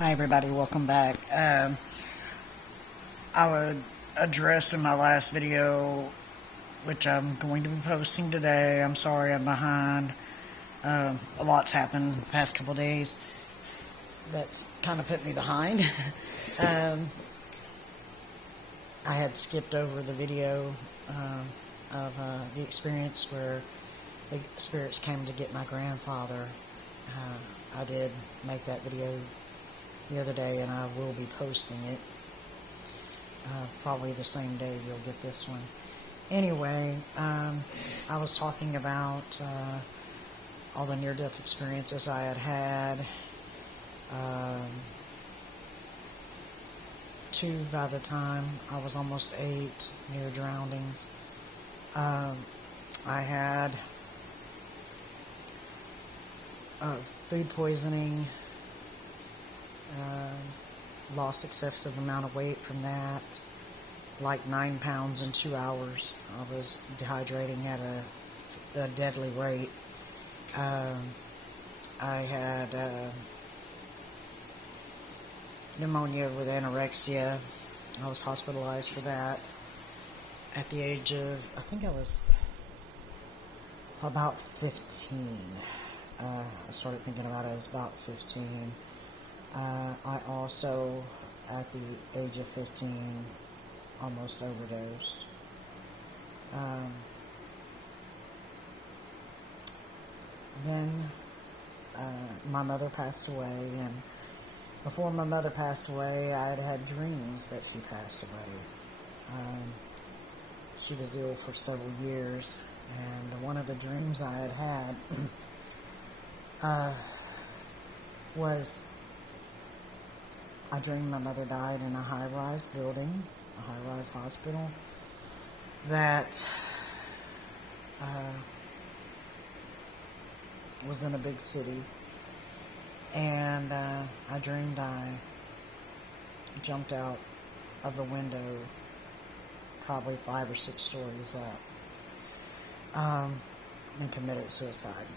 Hi everybody, welcome back. I would address in my last video, which I'm going to be posting today. I'm sorry I'm behind. A lot's happened the past couple days that's kind of put me behind. I had skipped over the video of the experience where the spirits came to get my grandfather. I did make that video the other day, and I will be posting it probably the same day you'll get this one. Anyway, I was talking about all the near-death experiences I had. 2 by the time I was almost 8 near drownings. I had food poisoning. Lost excessive amount of weight from that, like 9 pounds in 2 hours. I was dehydrating at a deadly rate. I had pneumonia with anorexia. I was hospitalized for that at the age of, I think I was about 15. I started thinking about it, I was about 15. I also, at the age of 15, almost overdosed. Then my mother passed away, and before my mother passed away, I had dreams that she passed away. She was ill for several years, and one of the dreams I had was I dreamed my mother died in a high-rise building, a high-rise hospital, that was in a big city. And I dreamed I jumped out of the window probably 5 or 6 stories up and committed suicide.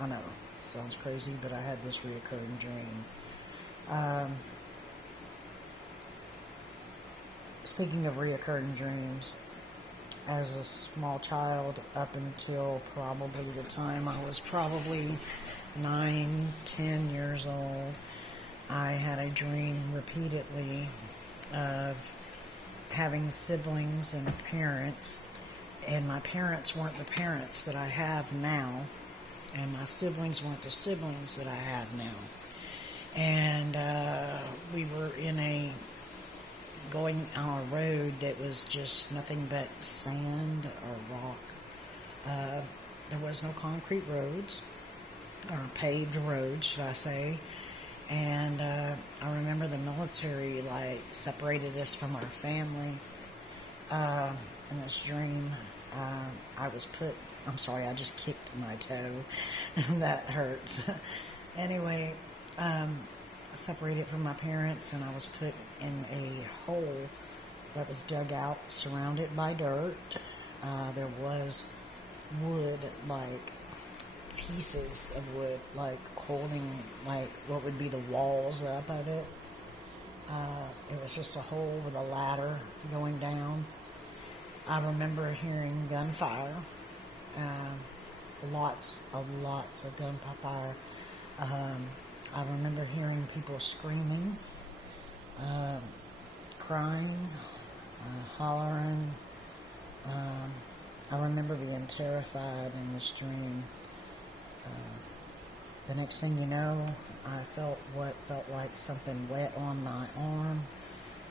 I know, sounds crazy, but I had this reoccurring dream. Speaking of reoccurring dreams, as a small child, up until probably the time I was probably 9, 10 years old, I had a dream repeatedly of having siblings and parents, and my parents weren't the parents that I have now, and my siblings weren't the siblings that I have now. And we were going on a road that was just nothing but sand or rock. There was no concrete roads, or paved roads, should I say. And I remember the military separated us from our family. In this dream, I just kicked my toe. That hurts. Anyway, separated from my parents, and I was put in a hole that was dug out, surrounded by dirt. There was wood, pieces of wood, holding, what would be the walls up of it. It was just a hole with a ladder going down. I remember hearing gunfire, lots of gunfire. I remember hearing people screaming, crying, hollering. I remember being terrified in this dream. The next thing you know, I felt what felt like something wet on my arm,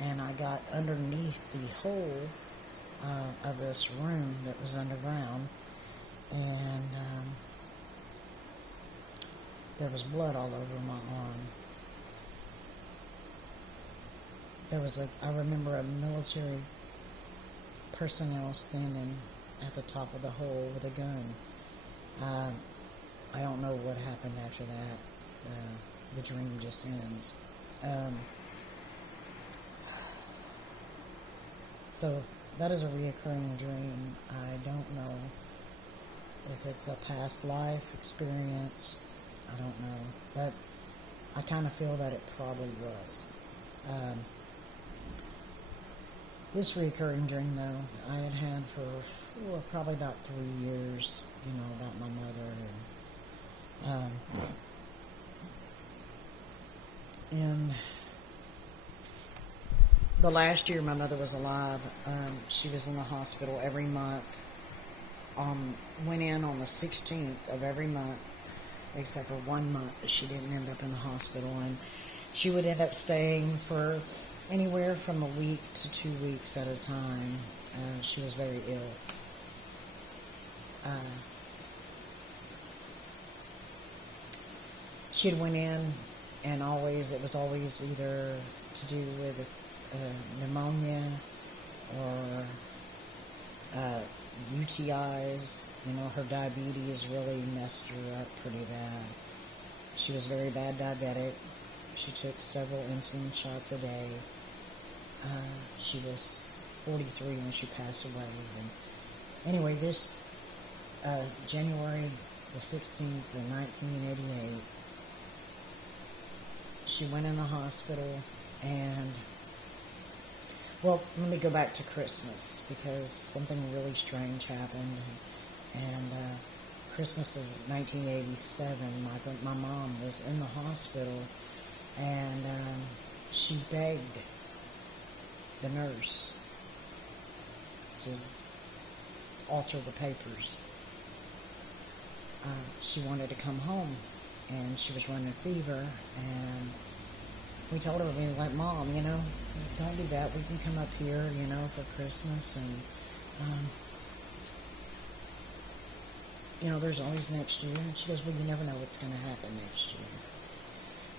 and I got underneath the hole of this room that was underground, and there was blood all over my arm. I remember a military personnel standing at the top of the hole with a gun. I don't know what happened after that. The dream just ends. So that is a reoccurring dream. I don't know if it's a past life experience. I don't know. But I kind of feel that it probably was. This recurring dream, though, I had for probably about 3 years, about my mother. And in the last year my mother was alive, she was in the hospital every month. Went in on the 16th of every month, except for 1 month that she didn't end up in the hospital. And she would end up staying for anywhere from a week to 2 weeks at a time. She was very ill. She had went in, and it was always either to do with pneumonia or UTIs. Her diabetes really messed her up pretty bad. She was very bad diabetic. She took several insulin shots a day. She was 43 when she passed away. And anyway, this January the 16th of 1988, she went in the hospital. And well, let me go back to Christmas, because something really strange happened. And Christmas of 1987, my mom was in the hospital, and she begged the nurse to alter the papers. She wanted to come home, and she was running a fever, and we told her, like, Mom, don't do that. We can come up here, for Christmas, and there's always next year. And she goes, well, you never know what's going to happen next year.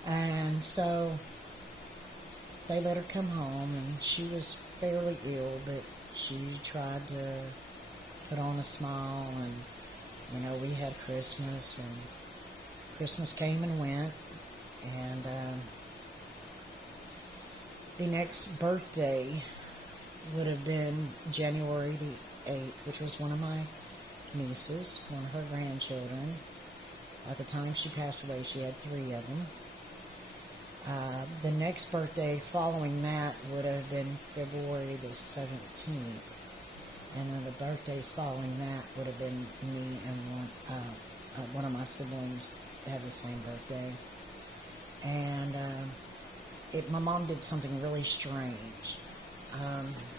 And so they let her come home, and she was fairly ill, but she tried to put on a smile, and, we had Christmas, and Christmas came and went, and the next birthday would have been January the 8th, which was one of my nieces, one of her grandchildren. At the time she passed away, she had 3 of them. The next birthday following that would have been February the 17th. And then the birthdays following that would have been me and one of my siblings had the same birthday. And my mom did something really strange.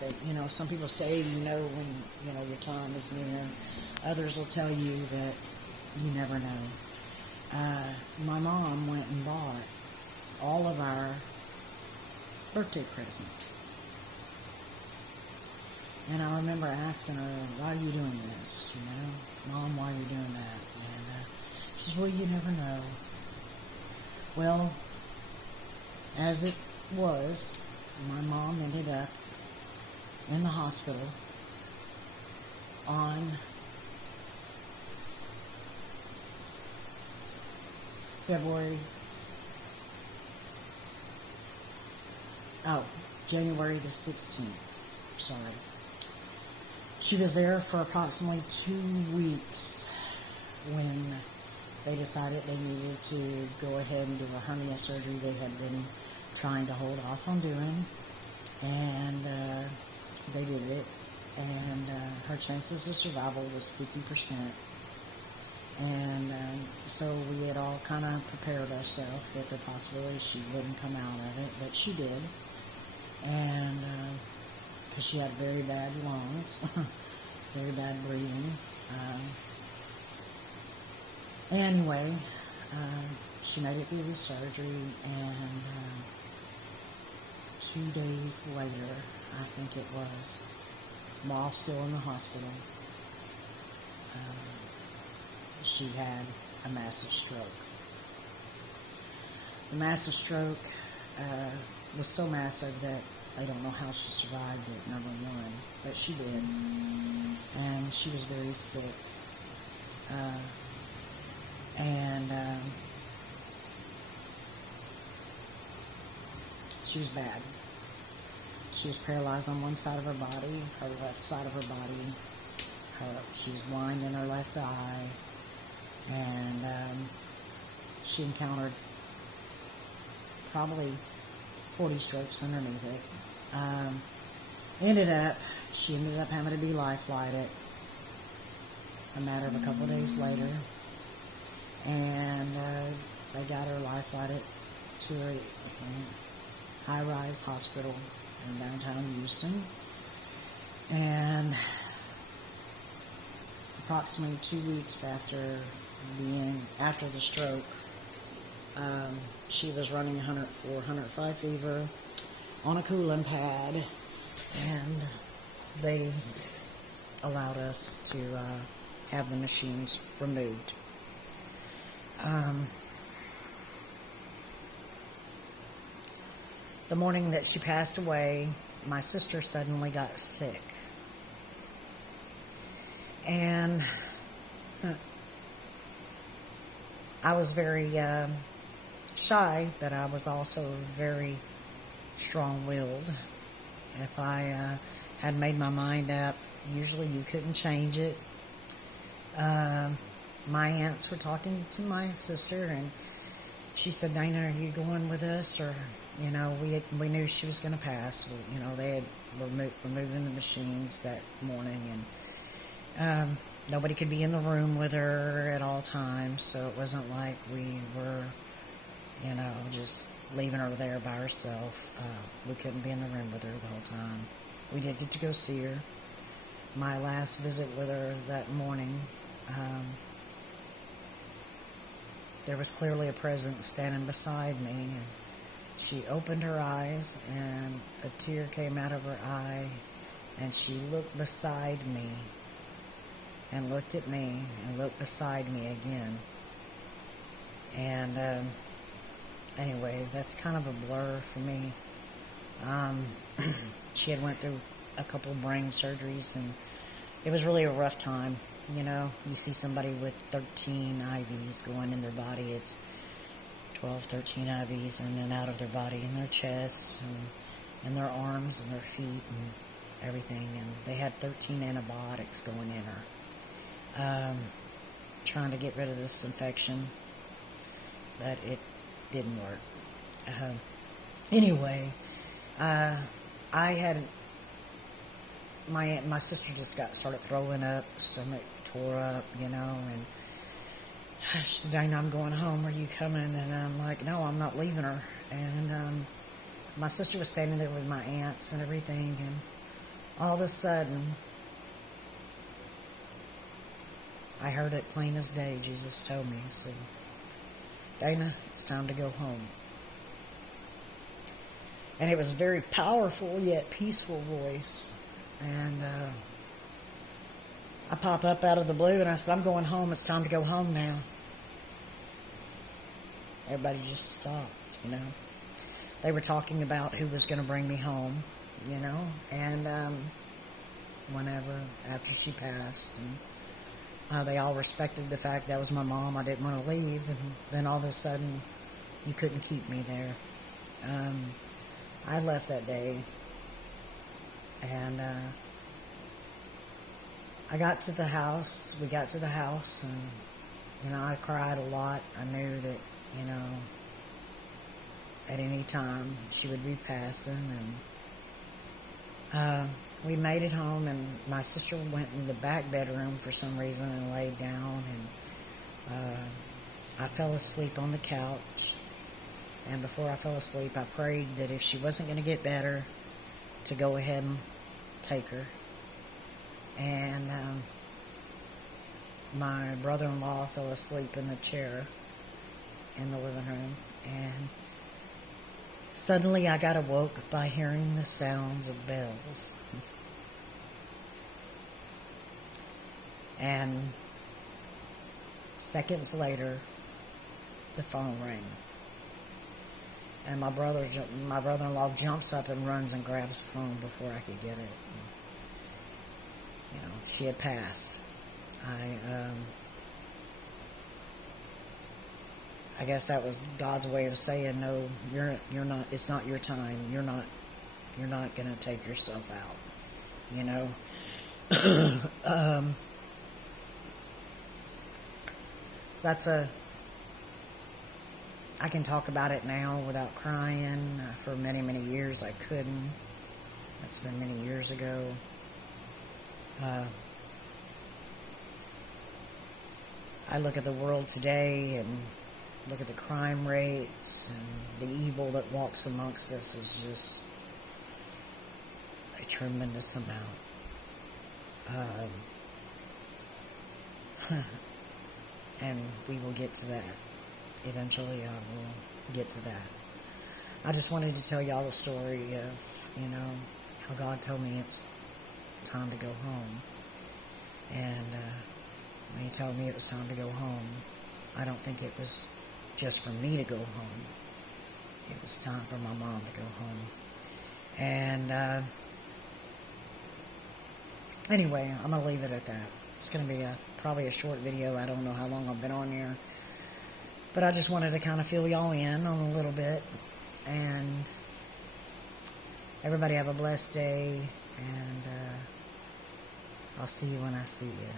That, some people say, when, your time is near. Others will tell you that you never know. My mom went and bought all of our birthday presents. And I remember asking her, why are you doing this? Mom, why are you doing that? And she says, well, you never know. Well, as it was, my mom ended up in the hospital on January the 16th. Sorry. She was there for approximately 2 weeks when they decided they needed to go ahead and do a hernia surgery they had been trying to hold off on doing. And they did it. And her chances of survival was 50%. And so we had all kind of prepared ourselves that the possibility she wouldn't come out of it, but she did. And because she had very bad lungs, very bad breathing. Anyway, she made it through the surgery, and 2 days later, I think it was, while still in the hospital, she had a massive stroke. The massive stroke was so massive that they don't know how she survived it, number one, but she did. And she was very sick. She was bad. She was paralyzed on one side of her body, her left side of her body. She was blind in her left eye. And she encountered probably 40 strokes underneath it. She ended up having to be life-flighted a matter of a couple of days later. And they got her life-flighted to a high-rise hospital in downtown Houston. And approximately 2 weeks after the stroke, she was running 104, 105 fever on a cooling pad, and they allowed us to have the machines removed. The morning that she passed away, my sister suddenly got sick. And I was very shy, but I was also very strong-willed. If I had made my mind up, usually you couldn't change it. My aunts were talking to my sister, and she said, "Dana, are you going with us?" Or, we knew she was going to pass. They had removing the machines that morning, and nobody could be in the room with her at all times, so it wasn't like we were, just leaving her there by herself. We couldn't be in the room with her the whole time. We did get to go see her. My last visit with her that morning, there was clearly a presence standing beside me, and she opened her eyes, and a tear came out of her eye, and she looked beside me, and looked at me, and looked beside me again. And anyway, that's kind of a blur for me. She had went through a couple brain surgeries, and it was really a rough time. You see somebody with 13 IVs going in their body. It's 12, 13 IVs in and out of their body, in their chests, and in their arms, and their feet, and everything. And they had 13 antibiotics going in her, trying to get rid of this infection, but it didn't work. Anyway, I had my sister just started throwing up, stomach tore up, and she said, "Dana, I'm going home. Are you coming?" And I'm like, "No, I'm not leaving her." And my sister was standing there with my aunts and everything, and all of a sudden, I heard it plain as day. Jesus told me, he said, "Dana, it's time to go home." And it was a very powerful yet peaceful voice. And I pop up out of the blue and I said, "I'm going home. It's time to go home now." Everybody just stopped, They were talking about who was going to bring me home, and whenever, after she passed. And they all respected the fact that was my mom. I didn't want to leave. And then all of a sudden, you couldn't keep me there. I left that day. And I got to the house. We got to the house, and I cried a lot. I knew that at any time she would be passing, and we made it home. And my sister went in the back bedroom for some reason and laid down, and I fell asleep on the couch. And before I fell asleep, I prayed that if she wasn't going to get better, to go ahead and take her. And my brother-in-law fell asleep in the chair in the living room, and suddenly I got awoke by hearing the sounds of bells. And seconds later, the phone rang. And my brother-in-law jumps up and runs and grabs the phone before I could get it. She had passed. I guess that was God's way of saying, "No, you're not. It's not your time. You're not going to take yourself out." I can talk about it now without crying. For many, many years I couldn't. That's been many years ago. I look at the world today and look at the crime rates, and the evil that walks amongst us is just a tremendous amount. And we will get to that. Eventually I will get to that. I just wanted to tell y'all the story of, how God told me it was time to go home. And when He told me it was time to go home, I don't think it was just for me to go home. It was time for my mom to go home. And anyway, I'm going to leave it at that. It's going to be probably a short video. I don't know how long I've been on here. But I just wanted to kind of fill y'all in on a little bit. And everybody have a blessed day. And I'll see you when I see you.